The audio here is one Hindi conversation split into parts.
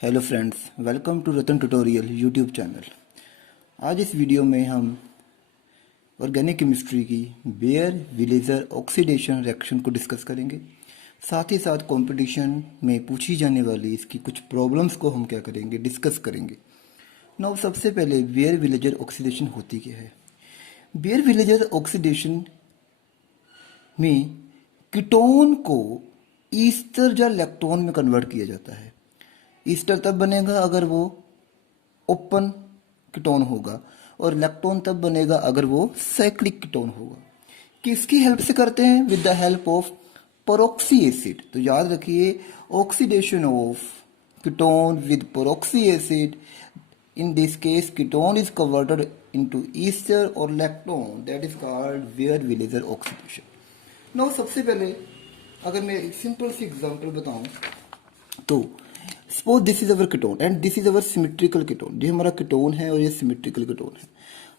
Hello friends, welcome to Ratan tutorial YouTube channel. आज इस वीडियो में हम ऑर्गेनिक केमिस्ट्री की बेयर विलेजर ऑक्सीडेशन रिएक्शन को डिस्कस करेंगे। साथ ही साथ कंपटीशन में पूछी जाने वाली इसकी कुछ प्रॉब्लम्स को हम क्या करेंगे, डिस्कस करेंगे। नाउ सबसे पहले बेयर विलेजर ऑक्सीडेशन होती क्या है। बेयर विलेजर ऑक्सीडेशन में कीटोन को ईस्टर या लैक्टोन में कन्वर्ट किया जाता है। ईस्टर तब बनेगा अगर वो ओपन कीटोन होगा और लैक्टोन तब बनेगा अगर वो साइक्लिक कीटोन होगा। किसकी हेल्प से करते हैं? With the help of peroxy acid. तो याद रखिए, oxidation of ketone with peroxy acid, in this case ketone is converted into ester or lactone, that is called Weyer-Williger oxidation. now सबसे पहले अगर मैं एक सिंपल सी एग्जांपल बताऊं तो suppose this is our ketone and this is our symmetrical ketone. ये हमारा कीटोन है और ये सिमेट्रिकल कीटोन है।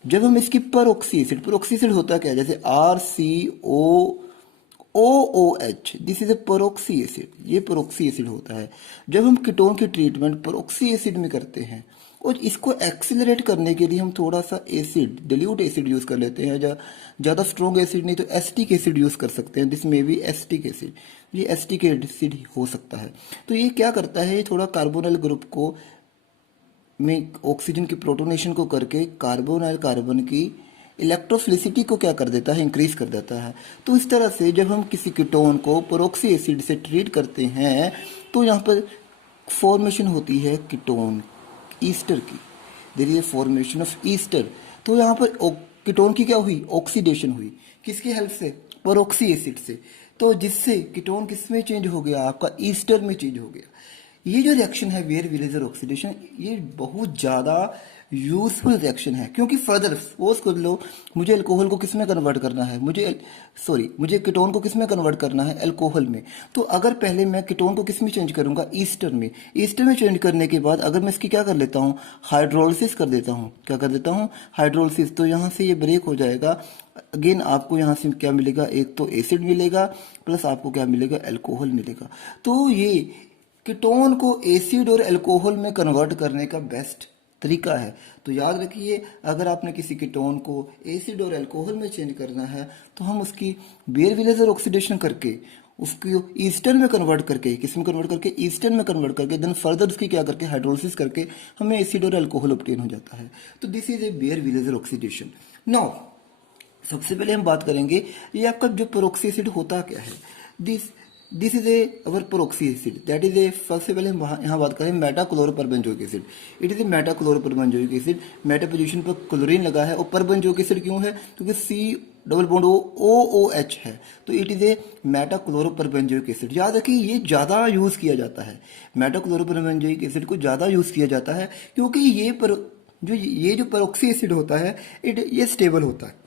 जब हम इसकी पेरोक्सी एसिड होता क्या है, जैसे RCOOH, this is A peroxy acid, ये पेरोक्सी एसिड होता है। जब हम कीटोन की ट्रीटमेंट पेरोक्सी एसिड में करते हैं और इसको एक्सीलरेट करने के लिए हम थोड़ा सा एसिड, डिल्यूट एसिड यूज कर लेते हैं, ज़्यादा स्ट्रॉन्ग एसिड नहीं तो एसिटिक एसिड यूज कर सकते हैं। दिस में भी एसिटिक एसिड, ये एसिटिक एसिड हो सकता है। तो ये क्या करता है, थोड़ा कार्बोनिल ग्रुप को में ऑक्सीजन की प्रोटोनेशन को करके कार्बोनाइल कार्बन की इलेक्ट्रोफिलिसिटी को क्या कर देता है, इंक्रीज कर देता है। तो इस तरह से जब हम किसी कीटोन को पेरोक्सी एसिड से ट्रीट करते हैं तो यहाँ पर फॉर्मेशन होती है कीटोन ईस्टर की, there is formation of ester. तो यहाँ पर कीटोन की क्या हुई, ऑक्सीडेशन हुई। किसकी हेल्प से? पेरोक्सी एसिड से। तो जिससे कीटोन किस में चेंज हो गया, आपका ईस्टर में चेंज हो गया। ये जो रिएक्शन है वेयर-विलेजर ऑक्सीडेशन, ये बहुत ज़्यादा यूजफुल रिएक्शन है। क्योंकि फर्दर सपोज कर लो मुझे अल्कोहल को किस में कन्वर्ट करना है, मुझे कीटोन को किस में कन्वर्ट करना है, अल्कोहल में। तो अगर पहले मैं कीटोन को किस में चेंज करूंगा, ईस्टर में। ईस्टर में चेंज करने के बाद अगर मैं इसकी क्या कर लेता हूँ, हाइड्रोलिसिस कर देता हूँ। क्या कर देता हूँ, हाइड्रोलिसिस। तो यहाँ से ये ब्रेक हो जाएगा। अगेन आपको यहाँ से क्या मिलेगा, एक तो एसिड मिलेगा प्लस आपको क्या मिलेगा, अल्कोहल मिलेगा। तो ये कीटोन को एसिड और अल्कोहल में कन्वर्ट करने का बेस्ट तरीका है। तो याद रखिए, अगर आपने किसी कीटोन को एसिड और अल्कोहल में चेंज करना है तो हम उसकी बेयर-विलेजर ऑक्सीडेशन करके उसको ईस्टर में कन्वर्ट करके, किस में कन्वर्ट करके, ईस्टर में कन्वर्ट करके, देन फर्दर उसकी क्या करके, हाइड्रोलिसिस करके हमें एसिड और अल्कोहल ऑब्टेन हो जाता है। तो this is A bear-villager oxidation. Now सबसे पहले हम बात करेंगे ये आपका जो पेरोक्सी एसिड होता क्या है। This is a our peroxy acid, that is a, सबसे पहले हम यहाँ बात करें meta chloroperbenzoic acid. It is a meta chloroperbenzoic acid. Meta position पर क्लोरीन लगा है और परबेंजोइक एसिड क्यों है, क्योंकि C डबल बॉन्ड OOH है। तो it is a meta chloroperbenzoic acid. याद रखिए ये ज़्यादा यूज़ किया जाता है, मेटा क्लोरोपरबेंजोइक एसिड को ज़्यादा यूज़ किया जाता है क्योंकि ये जो पेरोक्सी एसिड होता है ये स्टेबल होता है।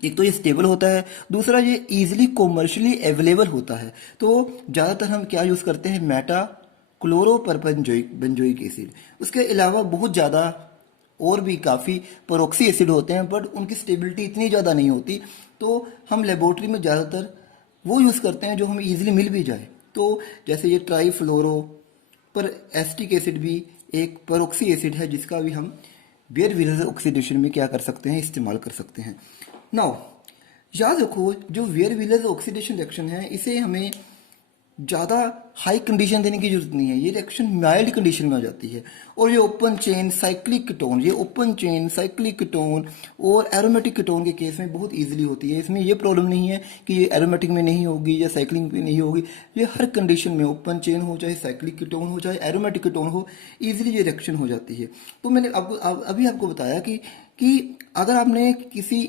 एक तो ये स्टेबल होता है, दूसरा ये इजीली कॉमर्शियली अवेलेबल होता है। तो ज़्यादातर हम क्या यूज़ करते हैं, मेटा क्लोरोपरबेंजोइक एसिड। उसके अलावा बहुत ज़्यादा और भी काफ़ी पेरोक्सी एसिड होते हैं बट उनकी स्टेबिलिटी इतनी ज़्यादा नहीं होती। तो हम लेबोरेटरी में ज़्यादातर वो यूज़ करते हैं जो हमें ईजिली मिल भी जाए। तो जैसे ये ट्राईफ्लोरो पर एसिटिक एसिड भी एक पेरोक्सी एसिड है जिसका भी हम बेयर-विलेजर ऑक्सीडेशन में क्या कर सकते हैं, इस्तेमाल कर सकते हैं। नाउ याद रखो, जो वेयर-विलेजर ऑक्सीडेशन रिएक्शन है इसे हमें ज़्यादा हाई कंडीशन देने की जरूरत नहीं है। ये रिएक्शन माइल्ड कंडीशन में आ जाती है। और ये ओपन चेन साइक्लिक कीटोन और एरोमेटिक कीटोन के केस में बहुत इजीली होती है। इसमें ये प्रॉब्लम नहीं है कि ये एरोमेटिक में नहीं होगी या साइक्लिक में नहीं होगी। ये हर कंडीशन में, ओपन चेन हो चाहे साइक्लिक कीटोन हो चाहे एरोमेटिक कीटोन हो, ईजिली ये रिएक्शन हो जाती है। तो मैंने अभी आपको बताया कि अगर आपने किसी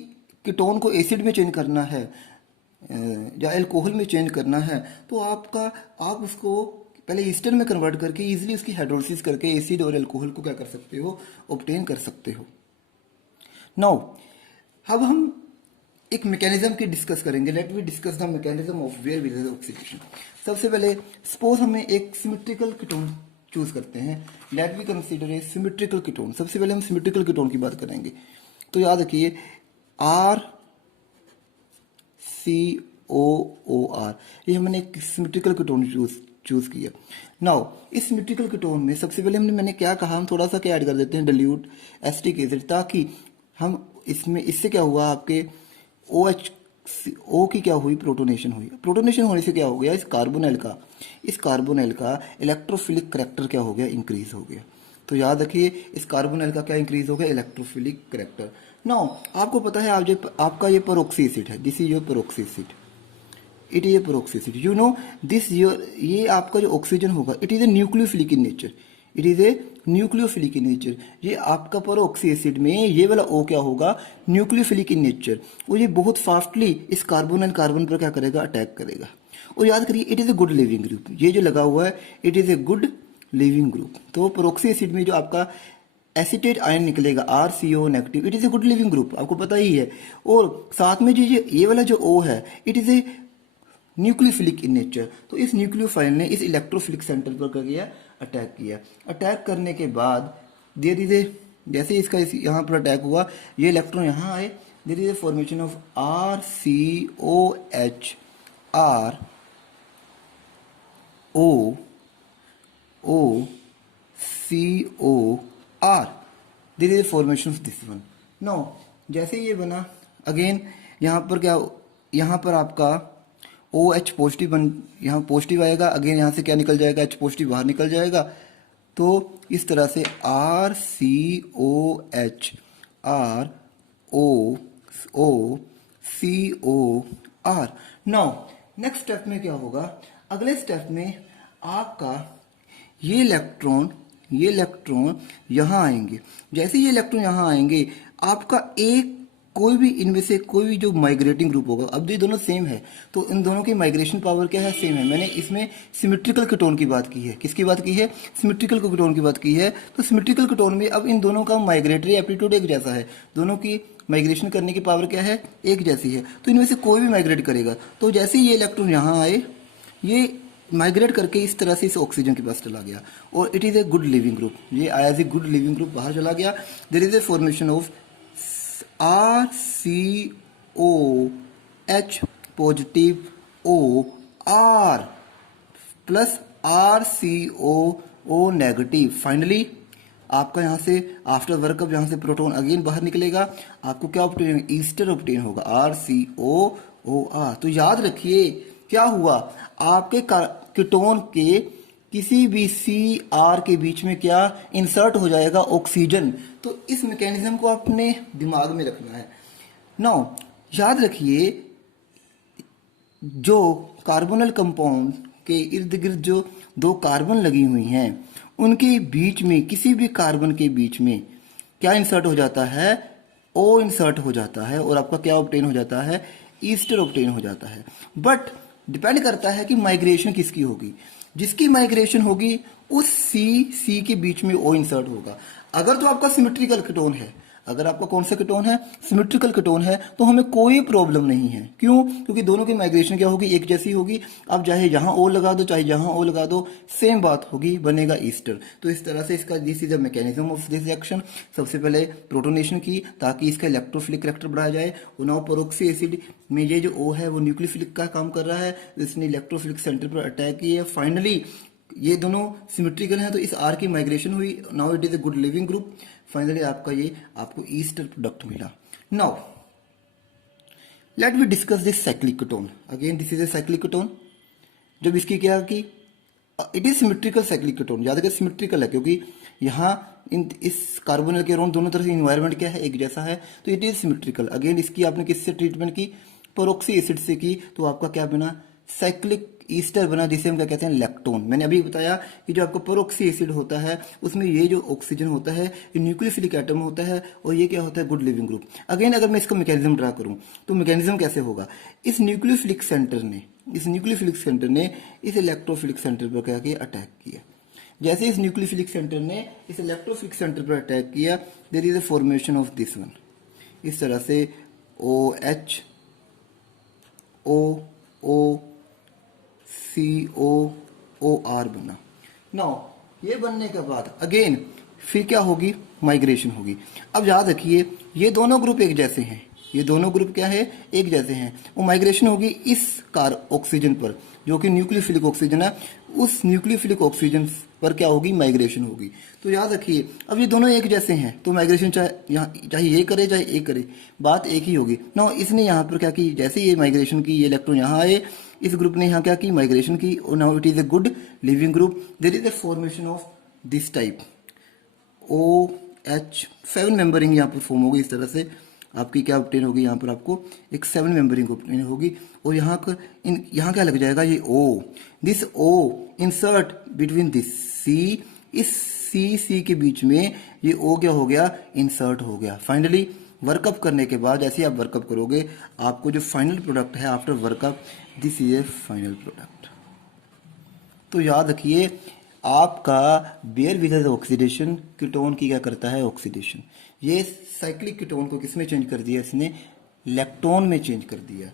कीटोन को एसिड में चेंज करना है या अल्कोहल में चेंज करना है तो आप उसको पहले ईस्टर में कन्वर्ट करके इजीली उसकी हाइड्रोलिसिस करके एसिड और अल्कोहल को क्या कर सकते हो, ऑब्टेन कर सकते हो। नाउ अब हम एक मैकेनिज्म की डिस्कस करेंगे। Let we discuss the mechanism of Baeyer Villiger oxidation. सबसे पहले सपोज हमें एक सिमेट्रिकल कीटोन चूज करते हैं। Let we consider a symmetrical ketone. सबसे पहले हम सिमेट्रिकल कीटोन की बात करेंगे। तो याद रखिए RCOOR, ये हमने एक सिमेट्रिकल कीटोन चूज किया। नाउ इस सिमेट्रिकल कीटोन में सबसे पहले मैंने क्या कहा, हम थोड़ा सा क्या ऐड कर देते हैं, डिल्यूट एसिटिक एसिड, ताकि हम इसमें, इससे क्या हुआ आपके OH O की क्या हुई, प्रोटोनेशन हुई। प्रोटोनेशन होने से क्या हो गया, इस कार्बोनाइल का इलेक्ट्रोफिलिक करैक्टर क्या हो गया, इंक्रीज हो गया। तो याद रखिए इस कार्बोनाइल का क्या इंक्रीज हो गया, इलेक्ट्रोफिलिक करैक्टर। नाउ आपको पता है आपका ये पेरोक्सी एसिड है, this is your peroxy acid, it is A peroxy acid, you know this your, ये आपका जो ऑक्सीजन होगा it is A nucleophilic in nature, it is A nucleophilic in nature. ये आपका पेरोक्सी एसिड में ये वाला O क्या होगा, न्यूक्लियोफिलिक इन नेचर, और ये बहुत फास्टली इस कार्बन पर क्या करेगा, अटैक करेगा। और याद करिए it is a good leaving group, ये जो लगा हुआ है it is a good leaving group. तो पेरोक्सी एसिड में जो आपका एसिटेट आयन निकलेगा RCO negative, it is a good leaving group, आपको पता ही है। और साथ में जो ये वाला जो O है it is A nucleophilic in nature. तो इस न्यूक्लियोफाइल ने इस इलेक्ट्रोफिलिक सेंटर पर क्या किया, अटैक किया। अटैक करने के बाद धीरे धीरे जैसे इसका यहाँ पर अटैक हुआ, ये इलेक्ट्रॉन यहाँ आए, धीरे धीरे फॉर्मेशन ऑफ RCOH ROCOR, धीरे धीरे formation of this one. No जैसे ये बना, अगेन यहाँ पर क्या, यहाँ पर आपका OH पॉजिटिव यहाँ पॉजिटिव आएगा, अगेन यहाँ से क्या निकल जाएगा, H पॉजिटिव बाहर निकल जाएगा। तो इस तरह से RCOH ROCOR। Now next step में क्या होगा, अगले स्टेप में आपका ये इलेक्ट्रॉन यहाँ आएंगे। जैसे ये इलेक्ट्रॉन यहाँ आएंगे, आपका एक कोई भी इनमें से कोई भी जो माइग्रेटिंग ग्रुप होगा, अब ये दोनों सेम है तो इन दोनों की माइग्रेशन पावर क्या है, सेम है। मैंने इसमें सिमेट्रिकल कीटोन की बात की है, किसकी बात की है, सिमेट्रिकल कीटोन की बात की है। तो सिमेट्रिकल कीटोन में अब इन दोनों का माइग्रेटरी एप्टीट्यूड एक जैसा है, दोनों की माइग्रेशन करने की पावर क्या है, एक जैसी है। तो इनमें से कोई भी माइग्रेट करेगा, तो जैसे ये इलेक्ट्रॉन यहाँ आए, ये माइग्रेट करके इस तरह से इस ऑक्सीजन के पास चला गया और it is a good leaving group, ये आया ए गुड लिविंग ग्रुप, बाहर चला गया। There is a formation of RCOH positive OR plus RCOO negative. Finally आपका यहाँ से आफ्टर वर्कअप यहाँ से प्रोटॉन अगेन बाहर निकलेगा, आपको क्या ऑब्टेन, ईस्टर ऑब्टेन होगा, RCOOR। तो याद रखिए क्या हुआ, आपके कीटोन के किसी भी CR के बीच में क्या इंसर्ट हो जाएगा, ऑक्सीजन। तो इस मैकेनिज्म को अपने दिमाग में रखना है। नाउ याद रखिए जो कार्बोनल कंपाउंड के इर्द गिर्द जो दो कार्बन लगी हुई हैं, उनके बीच में किसी भी कार्बन के बीच में क्या इंसर्ट हो जाता है, O इंसर्ट हो जाता है और आपका क्या ऑब्टेन हो जाता है, ईस्टर ऑब्टेन हो जाता है। बट डिपेंड करता है कि माइग्रेशन किसकी होगी, जिसकी माइग्रेशन होगी उस C के बीच में O इंसर्ट होगा। अगर तो आपका सिमेट्रिकल कीटोन है, अगर आपका कौन सा कीटोन है, सिमेट्रिकल कीटोन है, तो हमें कोई प्रॉब्लम नहीं है। क्यों, क्योंकि दोनों की माइग्रेशन क्या होगी, एक जैसी होगी। आप चाहे यहाँ O लगा दो चाहे यहाँ O लगा दो, सेम बात होगी, बनेगा ईस्टर। तो इस तरह से इसका this is the mechanism of this reaction. सबसे पहले प्रोटोनेशन की ताकि इसका इलेक्ट्रोफिलिक करैक्टर बढ़ाया जाए। और नाउ पेरोक्सी एसिड में ये जो O है वो न्यूक्लियोफिलिक का काम कर रहा है, इसने इलेक्ट्रोफिलिक सेंटर पर अटैक किया। फाइनली ये दोनों सिमेट्रिकल हैं तो इस R की माइग्रेशन हुई। Now it is a good leaving group. Finally आपका ये आपको ईस्टर प्रोडक्ट मिला। Now let we discuss this cyclic ketone. Again this is a cyclic ketone. जब इसकी क्या की, it is symmetrical cyclic ketone. याद रखिए सिमेट्रिकल है क्योंकि यहाँ इस कार्बोनिल के अराउंड दोनों तरफ से इन्वायरमेंट क्या है, एक जैसा है, तो इट इज सिमेट्रिकल। अगेन इसकी आपने किससे ट्रीटमेंट की, पेरोक्सी एसिड से की, तो आपका क्या बना, साइक्लिक ईस्टर बना, जिसे हम क्या कहते हैं, लैक्टोन। मैंने अभी बताया कि जो आपका पेरोक्सी एसिड होता है उसमें ये जो ऑक्सीजन होता है ये न्यूक्लियोफिलिक एटम होता है और ये क्या होता है, गुड लिविंग ग्रुप। अगेन अगर मैं इसका मैकेनिज्म ड्रा करूं तो मैकेनिज्म कैसे होगा, इस न्यूक्लियोफिलिक सेंटर ने इस इलेक्ट्रोफिलिक सेंटर पर क्या किया, अटैक किया। जैसे इस न्यूक्लियोफिलिक सेंटर ने इस इलेक्ट्रोफिलिक देर पर अटैक किया, there is a formation of this one. इस तरह से OH O COOR बना। नाउ ये बनने के बाद अगेन फिर क्या होगी, माइग्रेशन होगी। अब याद रखिए ये दोनों ग्रुप एक जैसे हैं, ये दोनों ग्रुप क्या है, एक जैसे हैं। वो माइग्रेशन होगी इस ऑक्सीजन पर, जो कि न्यूक्लियोफिलिक ऑक्सीजन है, उस न्यूक्लियोफिलिक ऑक्सीजन पर क्या होगी, माइग्रेशन होगी। तो याद रखिए, अब ये दोनों एक जैसे हैं तो माइग्रेशन चाहे ये करे चाहे ये करे, बात एक ही होगी ना। इसने यहाँ पर क्या की, जैसे ये माइग्रेशन की, ये इलेक्ट्रॉन यहाँ आए, इस ग्रुप ने यहाँ क्या की, माइग्रेशन की, और now it is a good leaving group. There is a formation of this type OH, 7 membering यहाँ पर फॉर्म होगी। इस तरह से आपकी क्या ऑब्टेन होगी, यहाँ पर आपको एक 7 मेंबरिंग ऑब्टेन होगी। और यहाँ का यहाँ क्या लग जाएगा, ये O, this O insert between this C, इस C के बीच में ये O क्या हो गया, इंसर्ट हो गया। फाइनली वर्कअप करने के बाद, जैसे आप वर्कअप करोगे, आपको जो फाइनल प्रोडक्ट है after workup, this is A final product. तो याद रखिए, आपका बेयर विद ऑक्सीडेशन कीटोन की क्या करता है, ऑक्सीडेशन। ये साइक्लिक कीटोन को किसमें चेंज कर दिया, इसने लैक्टोन में चेंज कर दिया।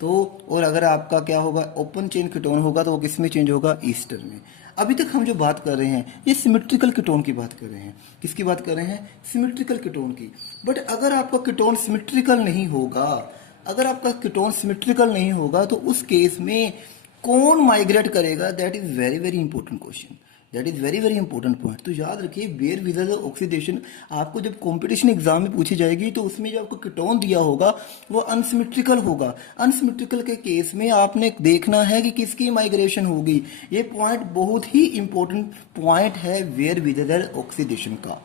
तो और अगर आपका क्या होगा, ओपन चेन कीटोन होगा तो वो किस में चेंज होगा, ईस्टर में। अभी तक हम जो बात कर रहे हैं ये सिमेट्रिकल कीटोन की बात कर रहे हैं। किसकी बात कर रहे हैं, सिमेट्रिकल कीटोन की। बट अगर आपका कीटोन सिमेट्रिकल नहीं होगा, अगर आपका कीटोन सिमेट्रिकल नहीं होगा तो उस केस में कौन माइग्रेट करेगा, that is very very important question, that is very very important point. तो याद रखिए, बेयर विद ऑक्सीडेशन आपको जब कंपटीशन एग्जाम में पूछी जाएगी तो उसमें जो आपको कीटोन दिया होगा वो अनसिमेट्रिकल होगा। अनसिमेट्रिकल के केस में आपने देखना है कि किसकी माइग्रेशन होगी। ये पॉइंट बहुत ही इंपॉर्टेंट पॉइंट है बेयर विद ऑक्सीडेशन का।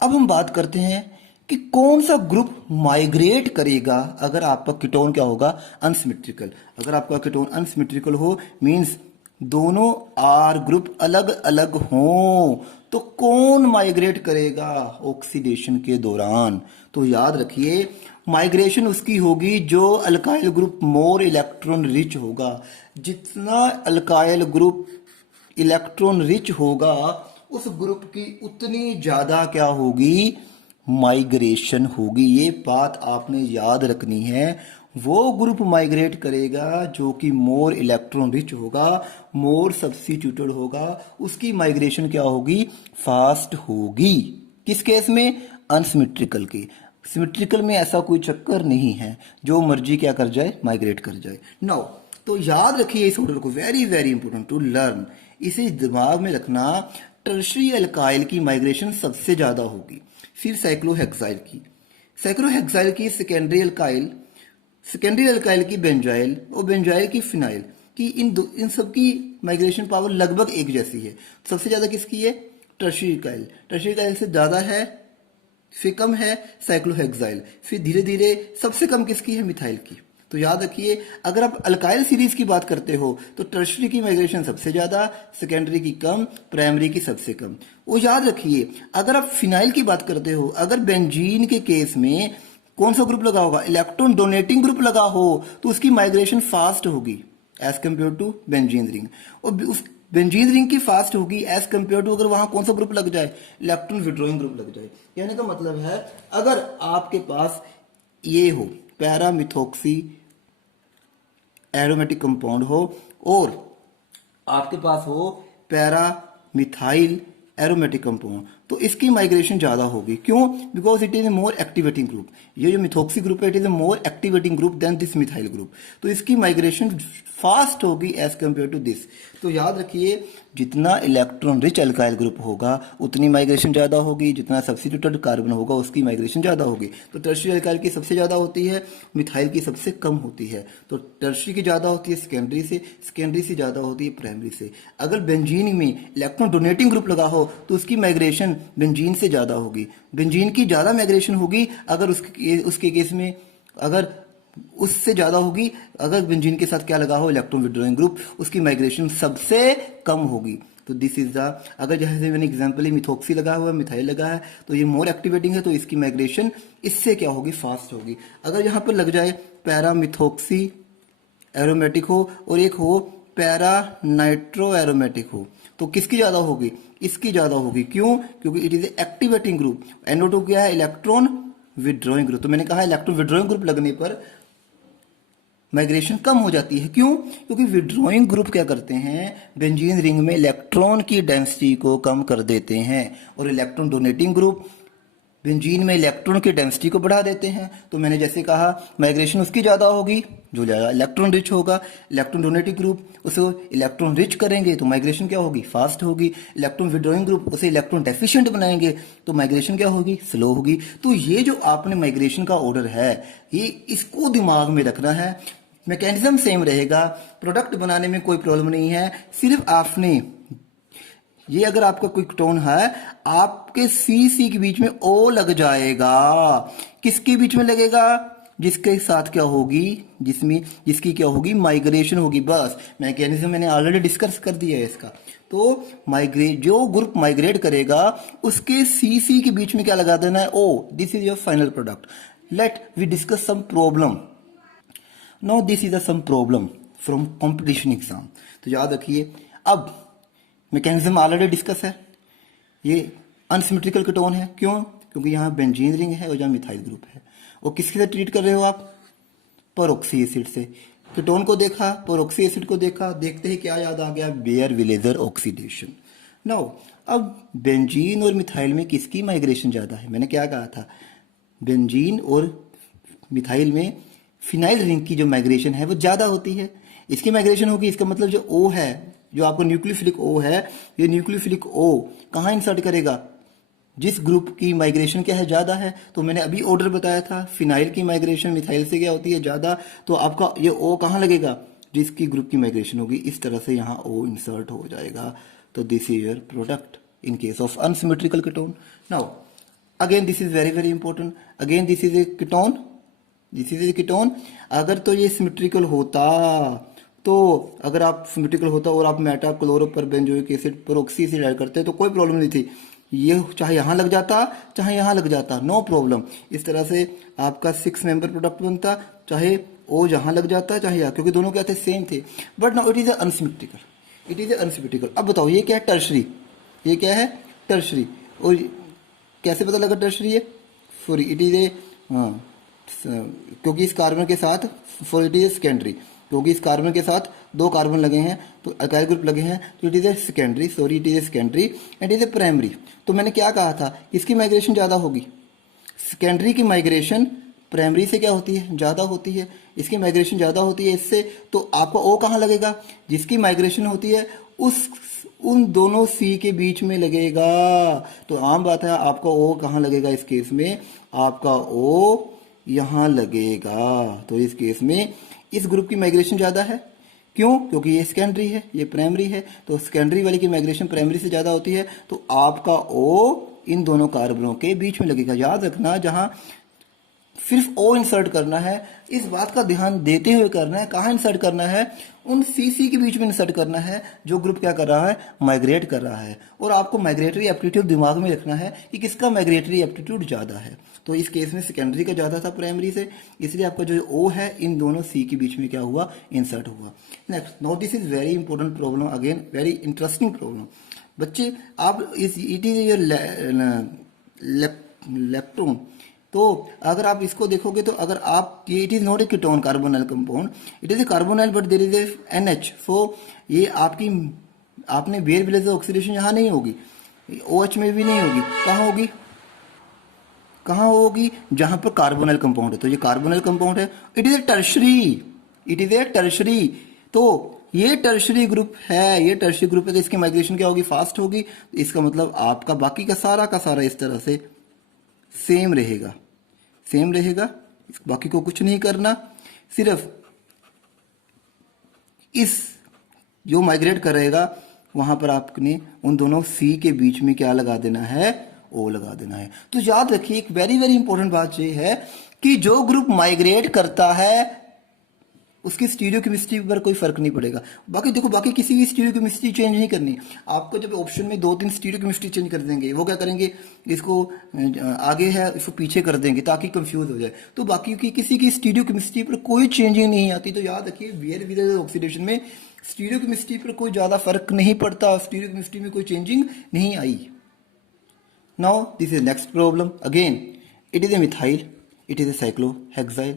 अब हम बात करते हैं कि कौन सा ग्रुप माइग्रेट करेगा अगर आपका कीटोन क्या होगा, अनसिमेट्रिकल। अगर आपका कीटोन अनसिमेट्रिकल हो, मींस दोनों आर ग्रुप अलग अलग हों, तो कौन माइग्रेट करेगा ऑक्सीडेशन के दौरान। तो याद रखिए, माइग्रेशन उसकी होगी जो अल्काइल ग्रुप मोर इलेक्ट्रॉन रिच होगा। जितना अल्काइल ग्रुप इलेक्ट्रॉन रिच होगा, उस ग्रुप की उतनी ज्यादा क्या होगी, माइग्रेशन होगी। ये बात आपने याद रखनी है। वो ग्रुप माइग्रेट करेगा जो कि मोर इलेक्ट्रॉन रिच होगा, मोर सब्स्टिट्यूटेड होगा, उसकी माइग्रेशन क्या होगी, फास्ट होगी। किस केस में, अनसिमेट्रिकल की। सिमेट्रिकल में ऐसा कोई चक्कर नहीं है, जो मर्जी क्या कर जाए, माइग्रेट कर जाए। नाउ तो याद रखिए इस ऑर्डर को, very very important to learn. इसे दिमाग में रखना, टर्शरी अल्काइल की माइग्रेशन सबसे ज्यादा होगी, फिर साइक्लोहेक्साइल की, साइक्लोहेक्साइल की सेकेंडरी अल्काइल की बेंजाइल, और बेंजाइल की फिनाइल की, इन सब की माइग्रेशन पावर लगभग एक जैसी है। सबसे ज्यादा किसकी है, टर्शरी अल्काइल। टर्शरी अल्काइल से ज्यादा है, फिर कम है साइक्लोहेक्साइल, फिर धीरे धीरे सबसे कम किसकी है, मिथाइल की। तो याद रखिए, अगर आप अल्काइल सीरीज की बात करते हो तो टर्शरी की माइग्रेशन सबसे ज्यादा, सेकेंडरी की कम, प्राइमरी की सबसे कम। वो याद रखिए, अगर आप फिनाइल की बात करते हो, अगर बेंजीन के केस में कौन सा ग्रुप लगा होगा, इलेक्ट्रॉन डोनेटिंग ग्रुप लगा हो, तो उसकी माइग्रेशन फास्ट होगी as compared to benzene ring. और उस बेंजीन रिंग की फास्ट होगी एज कंपेयर टू अगर वहां कौन सा ग्रुप लग जाए, इलेक्ट्रॉन विड्रॉइंग ग्रुप लग जाए। कहने का मतलब है, अगर आपके पास ये हो, पैरामिथॉक्सी एरोमेटिक कंपाउंड हो, और आपके पास हो पैरामिथाइल एरोमेटिक कंपाउंड, तो इसकी माइग्रेशन ज्यादा होगी। क्यों, because it is a more activating group. ये जो मिथॉक्सी ग्रुप है, it is a more activating group than this methyl group, तो इसकी माइग्रेशन फास्ट होगी एज कंपेयर टू दिस। तो याद रखिए, जितना इलेक्ट्रॉन रिच अल्काइल ग्रुप होगा उतनी माइग्रेशन ज्यादा होगी, जितना सब्स्टिट्यूटेड कार्बन होगा उसकी माइग्रेशन ज्यादा होगी। तो टर्शरी अल्काइल की सबसे ज्यादा होती है, मिथाइल की सबसे कम होती है। तो टर्शरी की ज्यादा होती है सेकेंडरी से, सेकेंडरी से ज्यादा होती है प्राइमरी से। अगर बेंजीन में इलेक्ट्रॉन डोनेटिंग ग्रुप लगा हो तो उसकी माइग्रेशन बेंजीन से ज्यादा होगी, बेंजीन की ज्यादा माइग्रेशन होगी अगर उसके केस में, अगर उससे ज्यादा होगी अगर बेंजीन के साथ क्या लगा हो, इलेक्ट्रॉन विड्रॉइंग ग्रुप, उसकी माइग्रेशन सबसे कम होगी। तो दिस इज द, अगर जैसे मैंने एग्जांपल ही मिथॉक्सी लगा हुआ है, मिथाइल लगा है, तो ये मोर एक्टिवेटिंग है, तो इसकी माइग्रेशन इससे क्या होगी, फास्ट होगी। अगर यहाँ पर लग जाए पैरामिथॉक्सी एरोमेटिक हो और एक हो पैरा नाइट्रो एरोमेटिक हो, तो किसकी ज्यादा होगी, इसकी ज्यादा होगी। क्यों, क्योंकि it is activating group. NO2 क्या है, इलेक्ट्रॉन विड्रॉइंग ग्रुप। तो मैंने कहा इलेक्ट्रॉन विड्रॉइंग ग्रुप लगने पर माइग्रेशन कम हो जाती है। क्यों, क्योंकि विड्रॉइंग ग्रुप क्या करते हैं, बेंजीन रिंग में इलेक्ट्रॉन की डेंसिटी को कम कर देते हैं, और इलेक्ट्रॉन डोनेटिंग ग्रुप बेंजीन में इलेक्ट्रॉन की डेंसिटी को बढ़ा देते हैं। तो मैंने जैसे कहा माइग्रेशन उसकी ज़्यादा होगी जो ज़्यादा इलेक्ट्रॉन रिच होगा। इलेक्ट्रॉन डोनेटिंग ग्रुप उसे इलेक्ट्रॉन रिच करेंगे तो माइग्रेशन क्या होगी, फास्ट होगी। इलेक्ट्रॉन विड्रॉइंग ग्रुप उसे इलेक्ट्रॉन डेफिशिएंट बनाएंगे तो माइग्रेशन क्या होगी, स्लो होगी। तो ये जो आपने माइग्रेशन का ऑर्डर है, ये इसको दिमाग में रखना है। मैकेनिज्म सेम रहेगा, प्रोडक्ट बनाने में कोई प्रॉब्लम नहीं है। सिर्फ आपने ये अगर आपका कोई कीटोन है, आपके सी के बीच में ओ लग जाएगा। किसके बीच में लगेगा, जिसके साथ क्या होगी, जिसकी क्या होगी, माइग्रेशन होगी। बस मैकेनिज्म मैंने ऑलरेडी डिस्कस कर दिया है इसका। तो जो ग्रुप माइग्रेट करेगा उसके सी के बीच में क्या लगा देना है, O. This is your final product. Let we discuss some problem. No this is some problem from competition exam. तो याद रखिए, अब मैकेनिज्म ऑलरेडी डिस्कस है। ये अनसिमेट्रिकल कीटोन है, क्यों, क्योंकि यहाँ बेंजीन रिंग है और यहाँ मिथाइल ग्रुप है। और किसके साथ ट्रीट कर रहे हो आप, पेरोक्सी एसिड से। कीटोन को देखा, पेरोक्सी एसिड को देखा, देखते ही क्या याद आ गया, बेयर विलेजर ऑक्सीडेशन। नाउ अब बेंजीन और मिथाइल में किसकी माइग्रेशन ज़्यादा है, मैंने क्या कहा था, बेंजीन और मिथाइल में फिनाइल रिंग की जो माइग्रेशन है वो ज़्यादा होती है। इसकी माइग्रेशन होगी, इसका मतलब जो ओ है, जो आपको न्यूक्लियोफिलिक ओ है, ये न्यूक्लियोफिलिक ओ कहाँ इंसर्ट करेगा, जिस ग्रुप की माइग्रेशन क्या है, ज़्यादा है। तो मैंने अभी ऑर्डर बताया था, फिनाइल की माइग्रेशन मिथाइल से क्या होती है, ज़्यादा। तो आपका ये ओ कहाँ लगेगा, जिसकी ग्रुप की माइग्रेशन होगी। इस तरह से यहाँ ओ इंसर्ट हो जाएगा। तो this is your product in case of unsymmetrical ketone. Now again this is very very important. Again this is A ketone, this is A ketone. अगर तो ये सिमेट्रिकल होता, तो अगर आप सिमेट्रिकल होता और आप meta chloroperbenzoic acid peroxy acid add करते तो कोई प्रॉब्लम नहीं थी। ये चाहे यहाँ लग जाता चाहे यहाँ लग जाता, नो प्रॉब्लम। इस तरह से आपका 6 मेंबर प्रोडक्ट बनता, चाहे ओ जहाँ लग जाता चाहे यहाँ, क्योंकि दोनों क्या थे, सेम थे। But now it is unsymmetrical, it is unsymmetrical. अब बताओ ये क्या है, टर्शरी। ये क्या है, टर्शरी। और कैसे पता लगा टर्शरी है, सॉरी इट इज ए, हाँ, क्योंकि इस कार्बन के साथ, फॉर इट इज सेकेंडरी, क्योंकि इस कार्बन के साथ 2 कार्बन लगे हैं, तो अल्काइल ग्रुप लगे हैं, तो it is a secondary, sorry it is a secondary and is a primary. तो मैंने क्या कहा था, इसकी माइग्रेशन ज़्यादा होगी। सेकेंडरी की माइग्रेशन प्राइमरी से क्या होती है, ज़्यादा होती है। इसकी माइग्रेशन ज़्यादा होती है इससे, तो आपका ओ कहाँ लगेगा, जिसकी माइग्रेशन होती है उन दोनों सी के बीच में लगेगा। तो आम बात है, आपका ओ कहाँ लगेगा, इस केस में आपका ओ यहाँ लगेगा। तो इस केस में इस ग्रुप की माइग्रेशन ज़्यादा है, क्यों, क्योंकि ये सेकेंडरी है, ये प्राइमरी है। तो सेकेंडरी वाली की माइग्रेशन प्राइमरी से ज़्यादा होती है, तो आपका ओ इन दोनों कार्बनों के बीच में लगेगा। याद रखना, जहाँ सिर्फ ओ इंसर्ट करना है, इस बात का ध्यान देते हुए करना है। कहाँ इंसर्ट करना है, उन सी के बीच में इंसर्ट करना है, जो ग्रुप क्या कर रहा है, माइग्रेट कर रहा है। और आपको माइग्रेटरी एप्टीट्यूड दिमाग में रखना है कि किसका माइग्रेटरी एप्टीट्यूड ज़्यादा है। तो इस केस में सेकेंडरी का ज़्यादा था प्राइमरी से, इसलिए आपका जो ओ है इन दोनों सी के बीच में क्या हुआ, इंसर्ट हुआ। Next, now this is very important problem, again very interesting problem. बच्चे आप इट इज योर लेप्टोन। तो अगर आप इसको देखोगे, तो अगर आप ये, it is not a ketone carbonyl compound, it is a carbonyl but there is a NH। So ये आपने बेयर विलेजर ऑक्सीडेशन यहाँ नहीं होगी, OH में भी नहीं होगी। कहाँ होगी, कहाँ होगी, जहां पर कार्बोनाइल कंपाउंड है। तो ये कार्बोनाइल कंपाउंड है, it is A tertiary, it is A tertiary. तो ये टर्शरी ग्रुप है, ये टर्शरी ग्रुप है, तो इसकी माइग्रेशन क्या होगी, फास्ट होगी। इसका मतलब आपका बाकी का सारा इस तरह से सेम रहेगा, सेम रहेगा। बाकी को कुछ नहीं करना, सिर्फ इस जो माइग्रेट करेगा वहां पर आपने उन दोनों सी के बीच में क्या लगा देना है, ओ लगा देना है। तो याद रखिए, एक वेरी वेरी इंपॉर्टेंट बात ये है कि जो ग्रुप माइग्रेट करता है उसकी स्टीरियोकेमिस्ट्री पर कोई फर्क नहीं पड़ेगा। बाकी देखो, बाकी किसी की स्टीरियोकेमिस्ट्री चेंज नहीं करनी। आपको जब ऑप्शन में 2-3 स्टीरियोकेमिस्ट्री चेंज कर देंगे, वो क्या करेंगे, इसको आगे है इसको पीछे कर देंगे ताकि कंफ्यूज हो जाए। तो बाकी की किसी की स्टीरियोकेमिस्ट्री पर कोई चेंजिंग नहीं आती। तो याद रखिए, बेयर विलेजर ऑक्सीडेशन में स्टीरियोकेमिस्ट्री पर कोई ज़्यादा फर्क नहीं पड़ता, स्टीरियोकेमिस्ट्री में कोई चेंजिंग नहीं आई। Now this is next problem. Again it is a methyl, it is a cyclohexyl.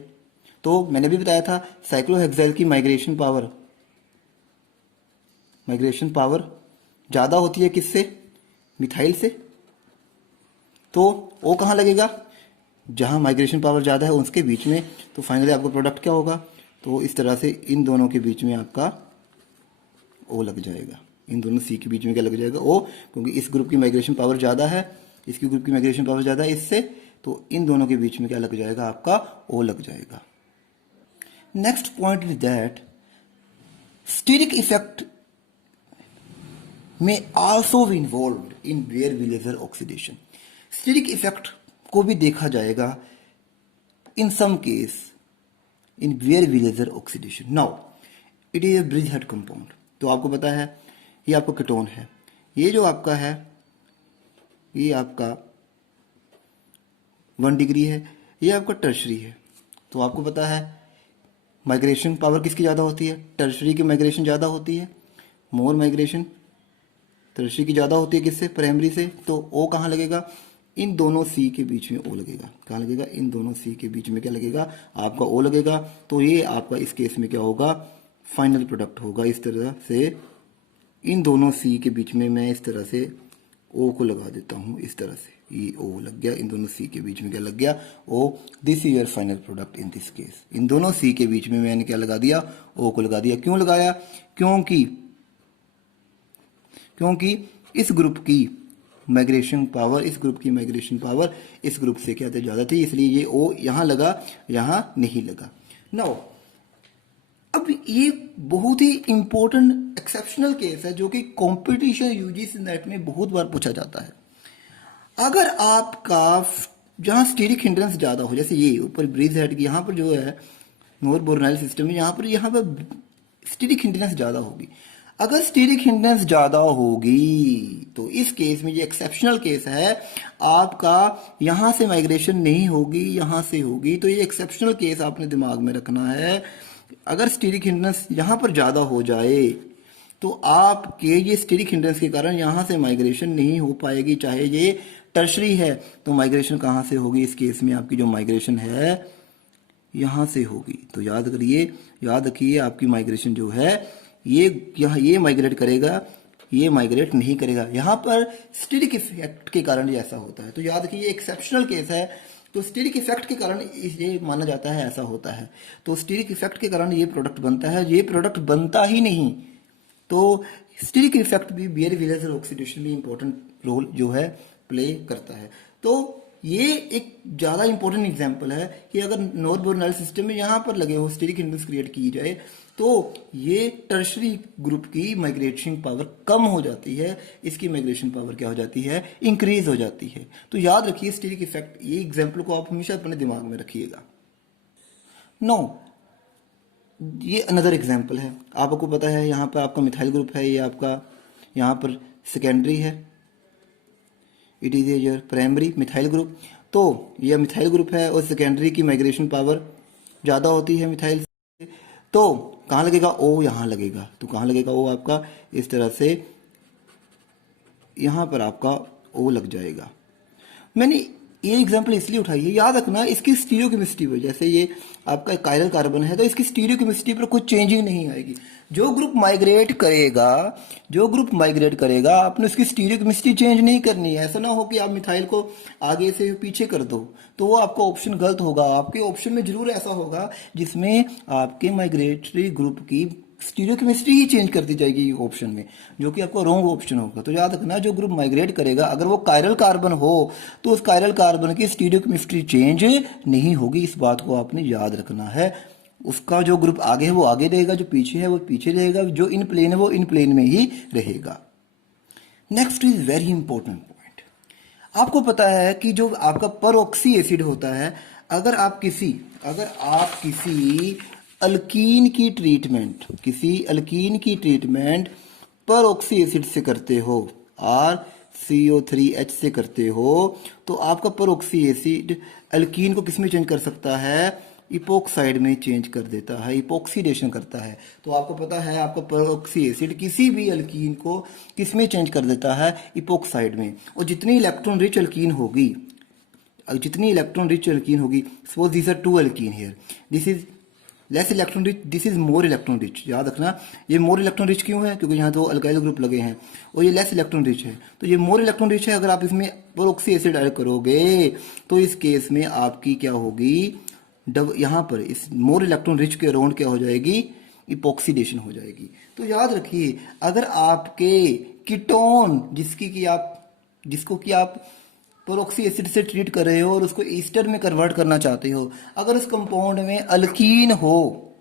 तो मैंने भी बताया था, साइक्लोहेक्साइल की माइग्रेशन पावर ज़्यादा होती है किससे, मिथाइल से। तो ओ कहाँ लगेगा, जहाँ माइग्रेशन पावर ज़्यादा है उसके बीच में। तो फाइनली आपका प्रोडक्ट क्या होगा, तो इस तरह से इन दोनों के बीच में आपका ओ लग जाएगा। इन दोनों सी के बीच में क्या लग जाएगा, ओ, क्योंकि इस ग्रुप की माइग्रेशन पावर ज़्यादा है, इसकी ग्रुप की माइग्रेशन पावर ज़्यादा है इससे, तो इन दोनों के बीच में क्या लग जाएगा, आपका ओ लग जाएगा। Next point is that steric effect may also be involve in Baeyer Villiger oxidation. Steric effect को भी देखा जाएगा in some case in Baeyer Villiger oxidation. Now it is a bridge head compound. तो आपको पता है ये आपका कीटोन है, ये जो आपका है ये आपका 1 डिग्री है, ये आपका टर्शरी है। तो आपको पता है माइग्रेशन पावर किसकी ज़्यादा होती है, टर्शरी की माइग्रेशन ज़्यादा होती है, मोर माइग्रेशन टर्शरी की ज़्यादा होती है किससे, प्राइमरी से। तो ओ कहाँ लगेगा, इन दोनों सी के बीच में ओ लगेगा। कहाँ लगेगा, इन दोनों सी के बीच में क्या लगेगा, आपका ओ लगेगा। तो ये आपका इस केस में क्या होगा, फाइनल प्रोडक्ट होगा। इस तरह से इन दोनों सी के बीच में मैं इस तरह से ओ को लगा देता हूँ, इस तरह से ये ओ लग गया, इन दोनों सी के बीच में क्या लग गया, O. This is your final product in this case. इन दोनों सी के बीच में मैंने क्या लगा दिया, ओ को लगा दिया। क्यों लगाया, क्योंकि इस ग्रुप की माइग्रेशन पावर, इस ग्रुप की माइग्रेशन पावर इस ग्रुप से क्या ज़्यादा थी, इसलिए ये ओ यहाँ लगा, यहाँ नहीं लगा। नाउ अब ये बहुत ही इंपॉर्टेंट एक्सेप्शनल केस है जो कि कंपटीशन यूजीसी नेट में बहुत बार पूछा जाता है। अगर आपका जहाँ स्टीरिक हिंड्रेंस ज़्यादा हो, जैसे ये ऊपर ब्रिज हेड की यहाँ पर जो है नोर बोर्नाइल सिस्टम है, यहाँ पर स्टीरिक हिंड्रेंस ज़्यादा होगी। अगर स्टीरिक हिंड्रेंस ज़्यादा होगी तो इस केस में ये एक्सेप्शनल केस है, आपका यहाँ से माइग्रेशन नहीं होगी, यहाँ से होगी। तो ये एक्सेप्शनल केस आपने दिमाग में रखना है। अगर स्टीरिक हिंड्रेंस यहाँ पर ज़्यादा हो जाए तो आपके ये स्टीरिक हिंड्रेंस के कारण यहाँ से माइग्रेशन नहीं हो पाएगी। चाहे ये टर्शरी है तो माइग्रेशन कहाँ से होगी, इस केस में आपकी जो माइग्रेशन है यहाँ से होगी। तो याद रखिए आपकी माइग्रेशन जो है ये यहाँ ये माइग्रेट करेगा, ये माइग्रेट नहीं करेगा। यहाँ पर स्टीरिक इफेक्ट के कारण ये ऐसा होता है। तो याद रखिए ये एक्सेप्शनल केस है, तो स्टीरिक इफेक्ट के कारण ये माना जाता है ऐसा होता है। तो स्टीरिक इफेक्ट के कारण ये प्रोडक्ट बनता है, ये प्रोडक्ट बनता ही नहीं। तो स्टीरिक इफेक्ट भी बेयर विलेजर ऑक्सीडेशन में इंपॉर्टेंट रोल जो है प्ले करता है। तो ये एक ज़्यादा इंपॉर्टेंट एग्जांपल है कि अगर नॉर्थ बोर्नल सिस्टम में यहाँ पर लगे हो स्टीरिक हिंड्रेंस क्रिएट की जाए तो ये टर्शरी ग्रुप की माइग्रेशन पावर कम हो जाती है, इसकी माइग्रेशन पावर क्या हो जाती है, इंक्रीज हो जाती है। तो याद रखिए स्टीरिक इफेक्ट, ये एग्जाम्पल को आप हमेशा अपने दिमाग में रखिएगा। नो ये अनदर एग्जाम्पल है, आपको पता है यहाँ पर आपका मिथाइल ग्रुप है, ये आपका यहाँ पर सेकेंडरी है, it is your primary methyl group. तो यह मिथाइल ग्रुप है और सेकेंडरी की माइग्रेशन पावर ज़्यादा होती है मिथाइल से। तो कहाँ लगेगा, ओ यहाँ लगेगा। तो कहाँ लगेगा ओ आपका, इस तरह से यहाँ पर आपका ओ लग जाएगा। मैंने ये एग्जांपल इसलिए उठाई है, याद रखना इसकी स्टीरियोकेमिस्ट्री पर, जैसे ये आपका कायरल कार्बन है तो इसकी स्टीरियोकेमिस्ट्री पर कुछ चेंजिंग नहीं आएगी। जो ग्रुप माइग्रेट करेगा आपने उसकी स्टीरियोकेमिस्ट्री चेंज नहीं करनी है। ऐसा ना हो कि आप मिथाइल को आगे से पीछे कर दो, तो वो आपका ऑप्शन गलत होगा। आपके ऑप्शन में जरूर ऐसा होगा जिसमें आपके माइग्रेटरी ग्रुप की स्टीरियोकेमिस्ट्री ही चेंज कर दी जाएगी ऑप्शन में, जो कि आपका रॉन्ग ऑप्शन होगा। तो याद रखना जो ग्रुप माइग्रेट करेगा अगर वो कायरल कार्बन हो तो उस कायरल कार्बन की स्टीरियोकेमिस्ट्री चेंज नहीं होगी। इस बात को आपने याद रखना है। उसका जो ग्रुप आगे है वो आगे रहेगा, जो पीछे है वो पीछे रहेगा, जो इन प्लेन है वो इन प्लेन में ही रहेगा। Next is very important point. आपको पता है कि जो आपका परऑक्सी एसिड होता है, अगर आप किसी अल्कीन की ट्रीटमेंट परऑक्सी एसिड से करते हो, RCO3H से करते हो, तो आपका परऑक्सी एसिड अल्कीन को किस में चेंज कर सकता है, इपोक्साइड में चेंज कर देता है, इपोक्सीडेशन करता है। तो आपको पता है आपका परऑक्सी एसिड किसी भी अल्कीन को किस में चेंज कर देता है, इपोक्साइड में। और जितनी इलेक्ट्रॉन रिच अल्कीन होगी, suppose these are 2 alkene here, this is less electron rich, this is more electron rich. याद रखना, ये मोर इलेक्ट्रॉन रिच क्यों है, क्योंकि यहाँ तो अल्काइल ग्रुप लगे हैं, और ये लेस इलेक्ट्रॉन रिच है, तो ये मोर इलेक्ट्रॉन रिच है। अगर आप इसमें पेरोक्सी एसिड ऐड करोगे तो इस केस में आपकी क्या होगी, यहाँ पर इस मोर इलेक्ट्रॉन रिच के अराउंड क्या हो जाएगी, इपोक्सीडेशन हो जाएगी। तो याद रखिए, अगर आपके कीटोन जिसको कि आप पेरोक्सी एसिड से ट्रीट कर रहे हो और उसको ईस्टर में कन्वर्ट करना चाहते हो, अगर उस कंपाउंड में अल्कीन हो,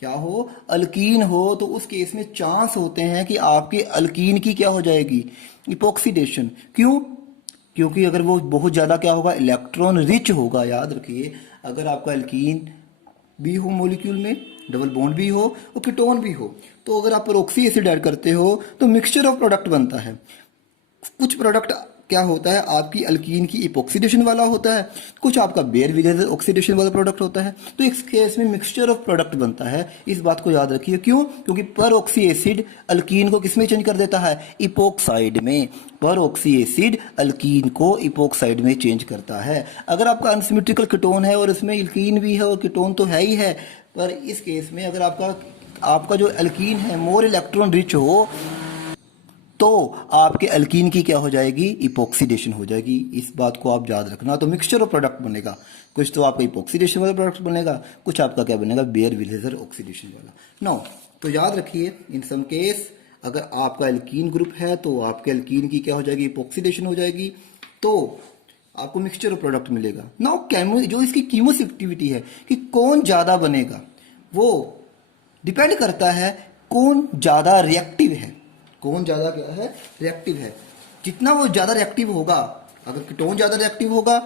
क्या हो, अल्कीन हो, तो उस केस में चांस होते हैं कि आपके अल्कीन की क्या हो जाएगी, इपोक्सीडेशन। क्यों, क्योंकि अगर वो बहुत ज़्यादा क्या होगा, इलेक्ट्रॉन रिच होगा। याद रखिए, अगर आपका अल्कीन भी हो मॉलिक्यूल में, डबल बॉन्ड भी हो और कीटोन भी हो, तो अगर आप पेरोक्सी एसिड ऐड करते हो तो मिक्सचर ऑफ प्रोडक्ट बनता है। कुछ प्रोडक्ट क्या होता है, आपकी अल्कीन की इपोक्सीडेशन वाला होता है, कुछ आपका बेयर विलेजर ऑक्सीडेशन वाला प्रोडक्ट होता है। तो इस केस में मिक्सचर ऑफ प्रोडक्ट बनता है। इस बात को याद रखिए। क्यों, क्योंकि पेरोक्सी एसिड अल्कीन को किसमें चेंज कर देता है, इपोक्साइड में। पेरोक्सी एसिड अल्कीन को इपोक्साइड में चेंज करता है। अगर आपका अनसिमेट्रिकल कीटोन है और इसमें अल्कीन भी है और कीटोन तो है ही है, पर इस केस में अगर आपका जो अल्कीन है मोर इलेक्ट्रॉन रिच हो, तो आपके अल्कीन की क्या हो जाएगी, इपोक्सीडेशन हो जाएगी। इस बात को आप याद रखना। तो मिक्सचर ऑफ प्रोडक्ट बनेगा, कुछ तो आपका इपोक्सीडेशन वाला प्रोडक्ट बनेगा, कुछ आपका क्या बनेगा, बेयर विलेजर ऑक्सीडेशन वाला। नो, तो याद रखिए, इन सम केस अगर आपका अल्कीन ग्रुप है तो आपके अल्कीन की क्या हो जाएगी, इपोक्सीडेशन हो जाएगी, तो आपको मिक्सचर ऑफ प्रोडक्ट मिलेगा। नाउ जो इसकी कीमोसिटिविटी है कि कौन ज्यादा बनेगा, वो डिपेंड करता है कौन ज्यादा रिएक्टिव है। कौन ज्यादा क्या है, रिएक्टिव है। जितना वो ज्यादा रिएक्टिव होगा, अगर कीटोन ज्यादा रिएक्टिव होगा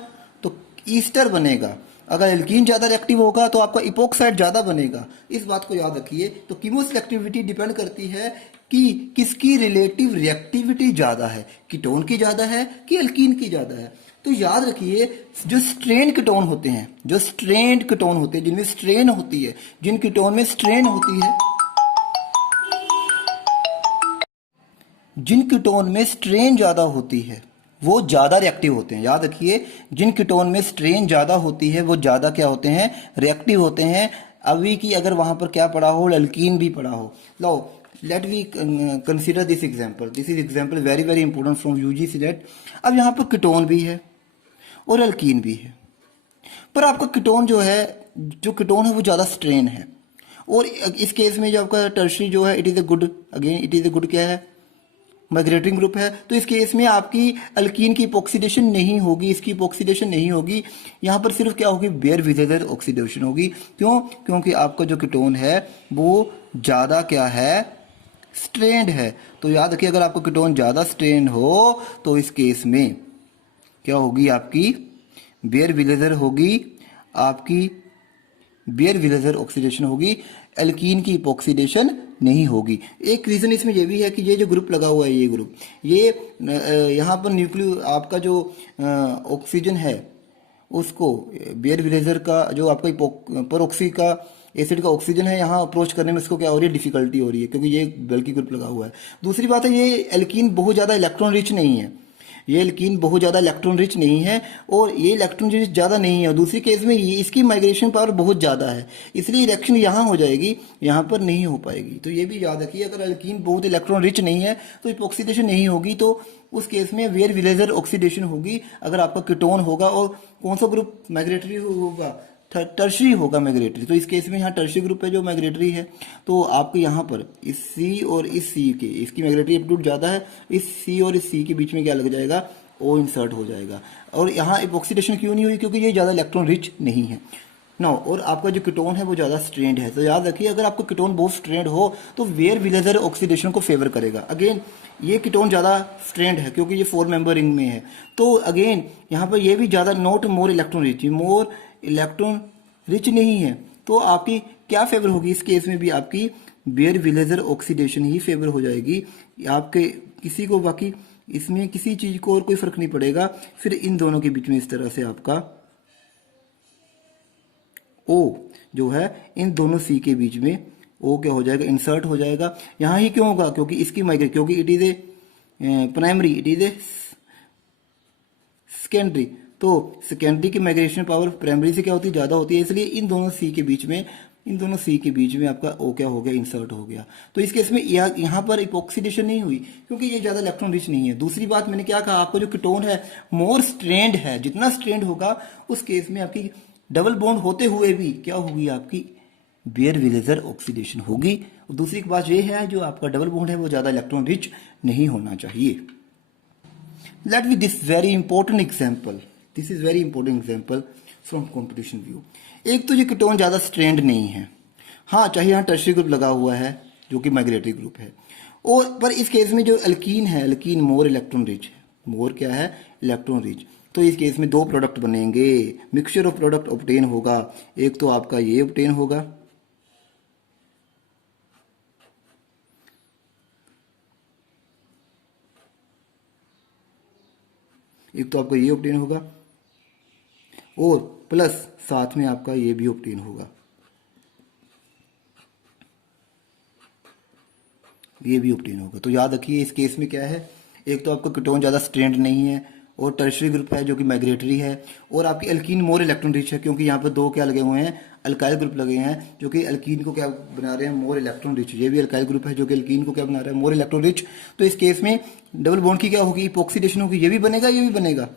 तो ईस्टर बनेगा, अगर एल्कीन ज्यादा रिएक्टिव होगा तो आपका इपोक्साइड ज्यादा बनेगा। इस बात को याद रखिए। तो कीमोसेलेक्टिविटी डिपेंड करती है कि किसकी रिलेटिव रिएक्टिविटी ज्यादा है, कीटोन की ज्यादा है कि एल्कीन की ज्यादा है। तो याद रखिए, जो स्ट्रेन कीटोन होते हैं, जो स्ट्रेन्ड कीटोन होते हैं, जिनमें स्ट्रेन होती है, जिन कीटोन में स्ट्रेन होती है, जिन कीटोन में स्ट्रेन ज़्यादा होती है वो ज़्यादा रिएक्टिव होते हैं। याद रखिए, जिन कीटोन में स्ट्रेन ज़्यादा होती है वो ज़्यादा क्या होते हैं, रिएक्टिव होते हैं। अभी की अगर वहाँ पर क्या पड़ा हो, अल्कीन भी पड़ा हो। लो let we consider this example. This is example very very important from UGC NET. अब यहाँ पर कीटोन भी है और अल्कीन भी है, पर आपका कीटोन जो है, जो कीटोन है वो ज़्यादा स्ट्रेन है। और इस केस में जो आपका टर्शरी जो है, it is a good, again it is a good क्या है, माइग्रेटिंग ग्रुप है। तो इस केस में आपकी अल्कीन की इपोक्सीडेशन नहीं होगी, इसकी इपोक्सीडेशन नहीं होगी। यहाँ पर सिर्फ क्या होगी, बेयर विलेजर ऑक्सीडेशन होगी। क्यों, क्योंकि आपका जो कीटोन है वो ज़्यादा क्या है, स्ट्रेन्ड है। तो याद रखिए, अगर आपका कीटोन ज़्यादा स्ट्रेन हो तो इस केस में क्या होगी, आपकी बेयर विलेजर होगी, आपकी बेयर विलेजर ऑक्सीडेशन होगी, एल्कीन की इपोक्सीडेशन नहीं होगी। एक रीज़न इसमें यह भी है कि ये जो ग्रुप लगा हुआ है, ये ग्रुप, ये यहाँ पर न्यूक्लियो आपका जो ऑक्सीजन है उसको बेयर विलेजर का जो आपका पेरोक्सी का एसिड का ऑक्सीजन है, यहाँ अप्रोच करने में इसको क्या हो रही है, डिफिकल्टी हो रही है, क्योंकि ये बल्कि ग्रुप लगा हुआ है। दूसरी बात है, ये एल्कीन बहुत ज़्यादा इलेक्ट्रॉन रिच नहीं है, ये एल्कीन बहुत ज़्यादा इलेक्ट्रॉन रिच नहीं है, और ये इलेक्ट्रॉन रिच ज़्यादा नहीं है। और दूसरी केस में ये इसकी माइग्रेशन पावर बहुत ज़्यादा है, इसलिए रिएक्शन यहाँ हो जाएगी, यहाँ पर नहीं हो पाएगी। तो ये भी याद रखिए, अगर एल्कीन बहुत इलेक्ट्रॉन रिच नहीं है तो इपोक्सीडेशन नहीं होगी, तो उस केस में बेयर विलेजर ऑक्सीडेशन होगी। अगर आपका कीटोन होगा और कौन सा ग्रुप माइग्रेटरी होगा, टर्शरी होगा माइग्रेटरी, तो इस केस में यहाँ टर्शरी ग्रुप है जो माइग्रेटरी है। तो आपको यहाँ पर इस सी और इस सी के, इसकी माइग्रेटरी एप्टीट्यूड ज़्यादा है, इस सी और इस सी के बीच में क्या लग जाएगा, ओ इंसर्ट हो जाएगा। और यहाँ इपोक्सीडेशन क्यों नहीं हुई, क्योंकि ये ज़्यादा इलेक्ट्रॉन रिच नहीं है ना, और आपका जो कीटोन है वो ज़्यादा स्ट्रेन्ड है। तो याद रखिए, अगर आपका कीटोन बहुत स्ट्रेन्ड हो तो बेयर विलेजर ऑक्सीडेशन को फेवर करेगा। अगेन ये कीटोन ज़्यादा स्ट्रेन्ड है क्योंकि ये 4 मेंबर रिंग में है, तो अगेन यहाँ पर ये भी ज़्यादा not more electron rich, more electron rich नहीं है। तो आपकी क्या फेवर होगी, इस केस में भी आपकी बेयर विलेजर ऑक्सीडेशन ही फेवर हो जाएगी। आपके किसी को बाकी इसमें किसी चीज़ को और कोई फर्क नहीं पड़ेगा। फिर इन दोनों के बीच में इस तरह से आपका ओ जो है, इन दोनों सी के बीच में ओ क्या हो जाएगा, इंसर्ट हो जाएगा। यहाँ ही क्यों होगा, क्योंकि इसकी माइग्रेट, क्योंकि it is A primary, it is a secondary. तो सेकेंडरी की माइग्रेशन पावर प्राइमरी से क्या होती है, ज़्यादा होती है, इसलिए इन दोनों सी के बीच में इन दोनों सी के बीच में आपका ओ क्या हो गया, इंसर्ट हो गया। तो इस केस में यहाँ पर इपॉक्सीडेशन नहीं हुई क्योंकि ये ज़्यादा इलेक्ट्रॉन रिच नहीं है। दूसरी बात मैंने क्या कहा, आपको जो कीटोन है मोर स्ट्रेंड है, जितना स्ट्रेंड होगा उस केस में आपकी डबल बॉन्ड होते हुए भी क्या होगी, आपकी बेयर विलेजर ऑक्सीडेशन होगी। और दूसरी बात ये है जो आपका डबल बॉन्ड है वो ज़्यादा इलेक्ट्रॉन रिच नहीं होना चाहिए। Let me this very important example, this is very important example from competition view. एक तो ये कीटोन ज़्यादा स्ट्रेंड नहीं है, हाँ चाहे यहाँ टर्शियरी ग्रुप लगा हुआ है जो कि माइग्रेटरी ग्रुप है, और पर इस केस में जो एल्कीन है, एल्कीन मोर इलेक्ट्रॉन रिच है, मोर क्या है, इलेक्ट्रॉन रिच। तो इस केस में दो प्रोडक्ट बनेंगे, मिक्सचर ऑफ प्रोडक्ट ऑब्टेन होगा। एक तो आपका ये ऑब्टेन होगा, एक तो आपका ये ऑब्टेन होगा और प्लस साथ में आपका ये भी ऑब्टेन होगा, ये भी ऑब्टेन होगा। तो याद रखिए इस केस में क्या है, एक तो आपका कीटोन ज़्यादा स्ट्रेंड नहीं है और टर्शियरी ग्रुप है जो कि माइग्रेटरी है, और आपकी एल्कीन मोर इलेक्ट्रॉन रिच है क्योंकि यहाँ पर दो क्या लगे हुए हैं, अल्काइल ग्रुप लगे हैं जो कि एल्कीन को क्या बना रहे हैं, मोर इलेक्ट्रॉन रिच। ये भी अल्काइल ग्रुप है जो कि एल्कीन को क्या बना रहा है, मोर इलेक्ट्रॉन रिच। तो इस केस में डबल बॉन्ड की क्या होगी, इपॉक्सीडेशन होगी, ये भी बनेगा, ये भी बनेगा,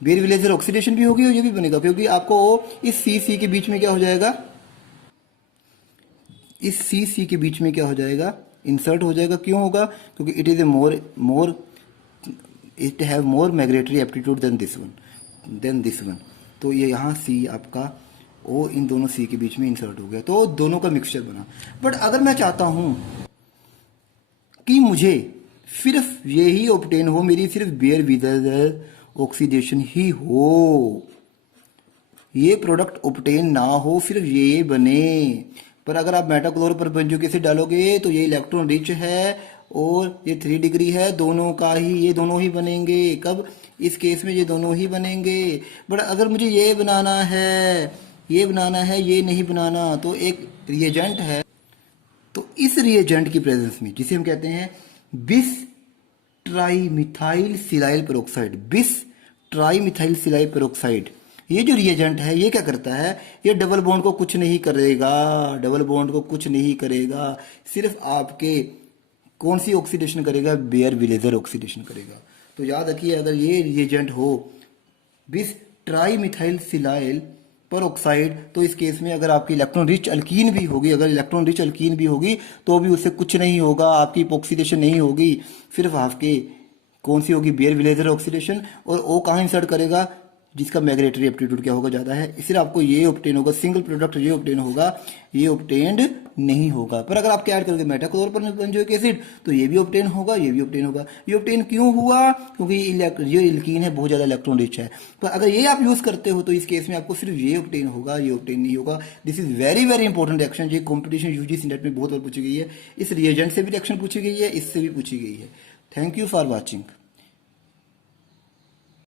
बेयर विलेजर ऑक्सीडेशन भी होगी और ये भी बनेगा, क्योंकि आपको इस सी के बीच में क्या हो जाएगा, इस सी के बीच में क्या हो जाएगा, इंसर्ट हो जाएगा। क्यों होगा, क्योंकि it is a more it have more migratory aptitude than this one. तो ये यहाँ सी आपका ओ इन दोनों सी के बीच में इंसर्ट हो गया, तो दोनों का मिक्सचर बना। बट अगर मैं चाहता हूं कि मुझे सिर्फ ये ही ऑब्टेन हो, मेरी सिर्फ बेयर विलेजर ऑक्सीडेशन ही हो, ये प्रोडक्ट ऑब्टेन ना हो, सिर्फ ये बने। पर अगर आप मेटाक्लोरोपेंटोइक एसिड डालोगे तो ये इलेक्ट्रॉन रिच है और ये 3 डिग्री है, दोनों का ही, ये दोनों ही बनेंगे। कब, इस केस में ये दोनों ही बनेंगे। बट अगर मुझे ये बनाना है, ये बनाना है, ये नहीं बनाना, तो एक रिएजेंट है, तो इस रिएजेंट की प्रेजेंस में जिसे हम कहते हैं बिस ट्राईमिथाइल सिलाइल पेरोक्साइड, बिस ट्राईमिथाइल सिलाइल पेरोक्साइड, ये जो रिएजेंट है ये क्या करता है, ये डबल बॉन्ड को कुछ नहीं करेगा, डबल बॉन्ड को कुछ नहीं करेगा, सिर्फ आपके कौन सी ऑक्सीडेशन करेगा, बेयर विलेजर ऑक्सीडेशन करेगा। तो याद रखिए अगर ये रिएजेंट हो बिस ट्राईमिथाइल सिलाइल पेरोक्साइड, तो इस केस में अगर आपकी इलेक्ट्रॉन रिच अल्कीन भी होगी, अगर इलेक्ट्रॉन रिच अल्कीन भी होगी तो भी उससे कुछ नहीं होगा, आपकी ऑक्सीडेशन नहीं होगी, सिर्फ आपके कौन सी होगी, बेयर विलेजर ऑक्सीडेशन। और ओ कहाँ इंसर्ट करेगा, जिसका माइग्रेटरी एप्टीट्यूड क्या होगा, ज़्यादा है, इसलिए आपको ये ऑब्टेन होगा, सिंगल प्रोडक्ट ये ऑब्टेन होगा, ये ऑब्टेन्ड नहीं होगा। पर अगर आप क्या ऐड करोगे मेटाक्लोरोपेंटोइक एसिड तो ये भी ऑब्टेन होगा, ये भी ऑब्टेन होगा। ये ऑब्टेन क्यों हुआ, क्योंकि ये एल्कीन है, बहुत ज़्यादा इलेक्ट्रॉन रिच है। पर अगर ये आप यूज़ करते हो तो इस केस में आपको सिर्फ ये ऑब्टेन होगा, ये ऑब्टेन नहीं होगा। This is very very important reaction, ये कॉम्पिटिशन यूजीसी नेट में बहुत बार पूछी गई है। इस रिएजेंट से भी रिएक्शन पूछी गई है, इससे भी पूछी गई है। Thank you for watching.